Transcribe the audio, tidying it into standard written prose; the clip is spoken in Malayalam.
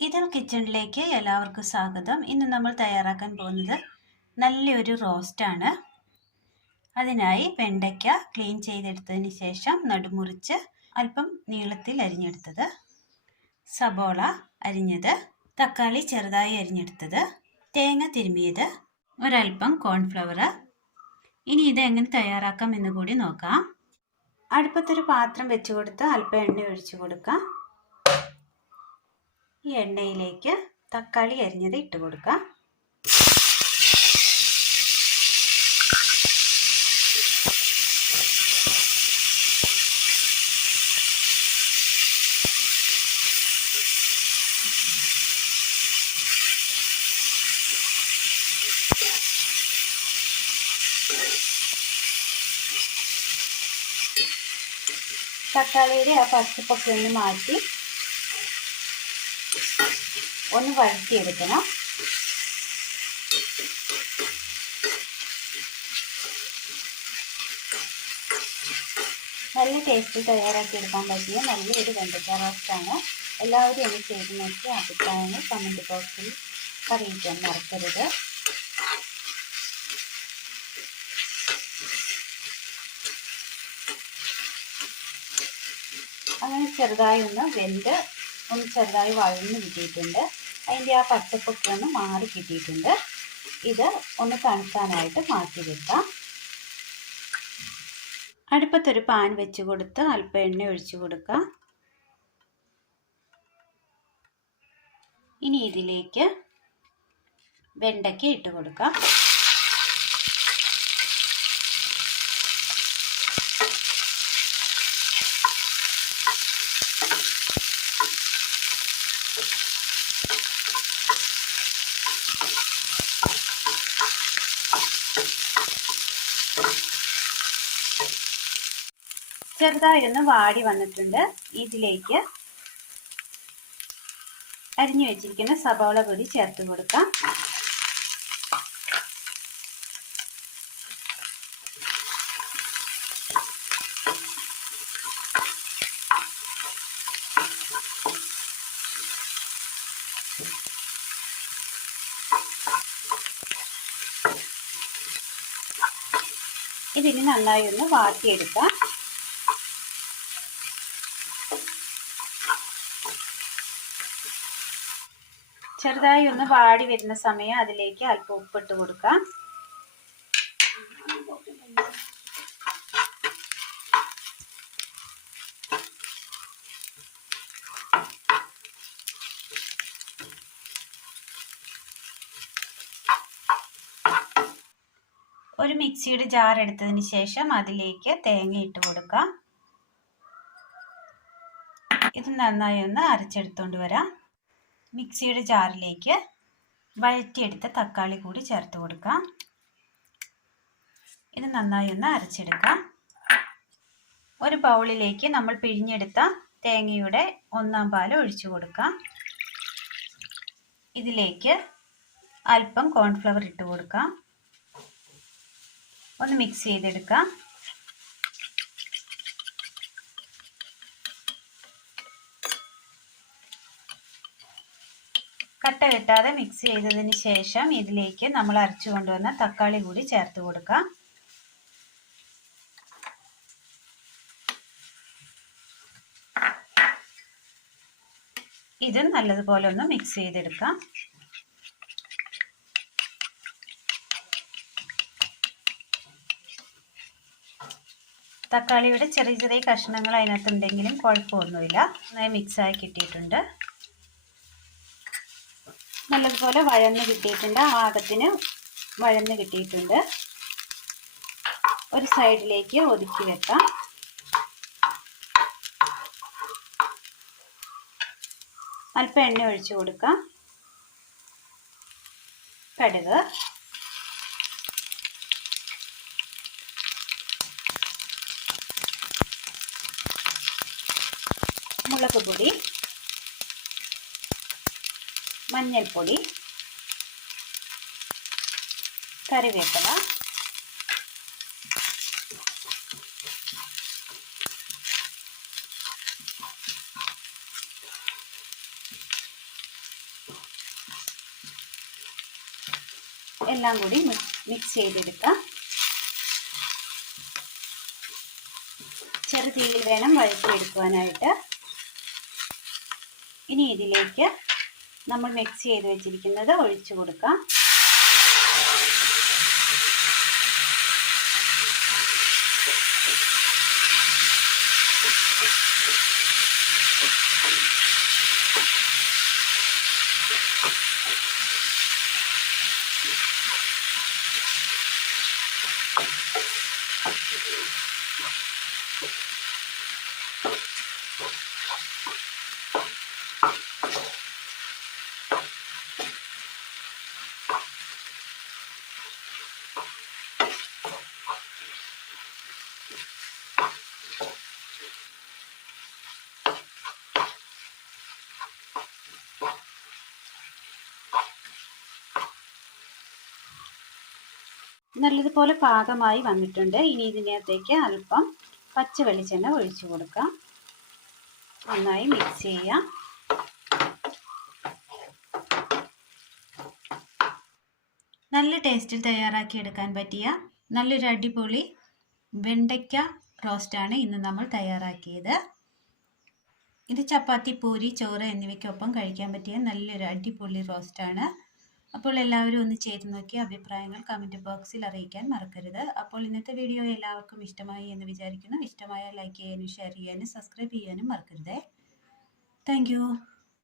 ഇതൾ കിച്ചണിലേക്ക് എല്ലാവർക്കും സ്വാഗതം. ഇന്ന് നമ്മൾ തയ്യാറാക്കാൻ പോകുന്നത് നല്ലൊരു റോസ്റ്റാണ്. അതിനായി വെണ്ടയ്ക്ക ക്ലീൻ ചെയ്തെടുത്തതിന് ശേഷം നടുമുറിച്ച് അല്പം നീളത്തിൽ അരിഞ്ഞെടുത്തത്, സബോള അരിഞ്ഞത്, തക്കാളി ചെറുതായി അരിഞ്ഞെടുത്തത്, തേങ്ങ തിരുമിയത്, ഒരൽപ്പം കോൺഫ്ലവർ. ഇനി ഇത് എങ്ങനെ തയ്യാറാക്കാം എന്ന് കൂടി നോക്കാം. അടുപ്പത്തൊരു പാത്രം വെച്ച് കൊടുത്ത് അല്പം എണ്ണ ഒഴിച്ചു കൊടുക്കാം. ഈ എണ്ണയിലേക്ക് തക്കാളി അരിഞ്ഞത് ഇട്ട് കൊടുക്കാം. തക്കാളിയുടെ ആ പച്ചപ്പൊക്കെ ഒന്ന് മാറ്റി ഒന്ന് വഴറ്റിയെടുക്കണം. നല്ല ടേസ്റ്റിൽ തയ്യാറാക്കിയെടുക്കാൻ പറ്റിയ നല്ലൊരു വെണ്ടയ്ക്ക റോസ്റ്റാണ്. എല്ലാവരും ഒന്ന് ചെയ്ത് നോക്കി അഭിപ്രായങ്ങൾ കമൻറ്റ് ബോക്സിൽ അറിയിക്കാൻ മറക്കരുത്. അങ്ങനെ ചെറുതായി ഒന്ന് വെന്ത് ഒന്ന് ചെറുതായി വഴന്ന് കിട്ടിയിട്ടുണ്ട്. അതിൻ്റെ ആ പച്ചപ്പൊക്കെ ഒന്ന് മാറി കിട്ടിയിട്ടുണ്ട്. ഇത് ഒന്ന് തണുക്കാനായിട്ട് മാറ്റി വെക്കാം. അടുപ്പത്തൊരു പാൻ വെച്ച് കൊടുത്ത് അല്പം എണ്ണ ഒഴിച്ചു കൊടുക്കാം. ഇനി ഇതിലേക്ക് വെണ്ടയ്ക്ക ഇട്ട് കൊടുക്കാം. ചെറുതായിരുന്നു വാടി വന്നിട്ടുണ്ട്. ഇതിലേക്ക് അരിഞ്ഞു വെച്ചിരിക്കുന്ന സബോള കൂടി ചേർത്ത് കൊടുക്കാം. ഇതിന് നന്നായി ഒന്ന് വാട്ടിയെടുക്കാം. ചെറുതായി ഒന്ന് വാടി വരുന്ന സമയം അതിലേക്ക് അല്പം ഉപ്പിട്ട് കൊടുക്കാം. ഒരു മിക്സിയുടെ ജാർ എടുത്തതിന് ശേഷം അതിലേക്ക് തേങ്ങ ഇട്ട് കൊടുക്കാം. ഇത് നന്നായി ഒന്ന് അരച്ചെടുത്തോണ്ട് വരാം. മിക്സിയുടെ ജാറിലേക്ക് വഴറ്റിയെടുത്ത തക്കാളി കൂടി ചേർത്ത് കൊടുക്കാം. ഇത് നന്നായി ഒന്ന് അരച്ചെടുക്കാം. ഒരു ബൗളിലേക്ക് നമ്മൾ പിഴിഞ്ഞെടുത്ത തേങ്ങയുടെ 1/4 പാൽ ഒഴിച്ചു കൊടുക്കാം. ഇതിലേക്ക് അല്പം കോൺഫ്ലവർ ഇട്ട് കൊടുക്കാം. ഒന്ന് മിക്സ് ചെയ്തെടുക്കാം. കട്ട കെട്ടാതെ മിക്സ് ചെയ്തതിന് ശേഷം ഇതിലേക്ക് നമ്മൾ അരച്ചു കൊണ്ടുവന്ന തക്കാളി കൂടി ചേർത്ത് കൊടുക്കാം. ഇത് നല്ലതുപോലെ ഒന്ന് മിക്സ് ചെയ്തെടുക്കാം. തക്കാളിയുടെ ചെറിയ ചെറിയ കഷ്ണങ്ങൾ അതിനകത്തുണ്ടെങ്കിലും കുഴപ്പമൊന്നുമില്ല. നന്നായി മിക്സായി കിട്ടിയിട്ടുണ്ട്. നല്ലതുപോലെ വഴന്ന് കിട്ടിയിട്ടുണ്ട്. ആകത്തിന് വഴന്ന് കിട്ടിയിട്ടുണ്ട്. ഒരു സൈഡിലേക്ക് ഒതുക്കി വെക്കാം. അല്പം എണ്ണ ഒഴിച്ചു കൊടുക്കാം. കടുക്, മുളക് പൊടി, മഞ്ഞൾപ്പൊടി, കറിവേപ്പില, എല്ലാം കൂടി മിക്സ് ചെയ്തെടുക്കാം. ചെറു തീയിൽ വേണം വഴറ്റിയെടുക്കുവാനായിട്ട്. ഇനി ഇതിലേക്ക് നമ്മൾ മിക്സ് ചെയ്ത് വെച്ചിരിക്കുന്നത് ഒഴിച്ചു കൊടുക്കാം. നല്ലതുപോലെ പാകമായി വന്നിട്ടുണ്ട്. ഇനി ഇതിനകത്തേക്ക് അല്പം പച്ച വെളിച്ചെണ്ണ ഒഴിച്ചു കൊടുക്കാം. നന്നായി മിക്സ് ചെയ്യാം. നല്ല ടേസ്റ്റിൽ തയ്യാറാക്കി എടുക്കാൻ പറ്റിയ നല്ലൊരു അടിപൊളി വെണ്ടയ്ക്ക റോസ്റ്റാണ് ഇന്ന് നമ്മൾ തയ്യാറാക്കിയത്. ഇത് ചപ്പാത്തി, പൂരി, ചോറ് എന്നിവയ്ക്കൊപ്പം കഴിക്കാൻ പറ്റിയ നല്ലൊരു അടിപൊളി റോസ്റ്റാണ്. അപ്പോൾ എല്ലാവരും ഒന്ന് ചെയ്ത് നോക്കി അഭിപ്രായങ്ങൾ കമൻറ്റ് ബോക്സിൽ അറിയിക്കാൻ മറക്കരുത്. അപ്പോൾ ഇന്നത്തെ വീഡിയോ എല്ലാവർക്കും ഇഷ്ടമായി എന്ന് വിചാരിക്കുന്നു. ഇഷ്ടമായാൽ ലൈക്ക് ചെയ്യാനും ഷെയർ ചെയ്യാനും സബ്സ്ക്രൈബ് ചെയ്യാനും മറക്കരുതേ. താങ്ക്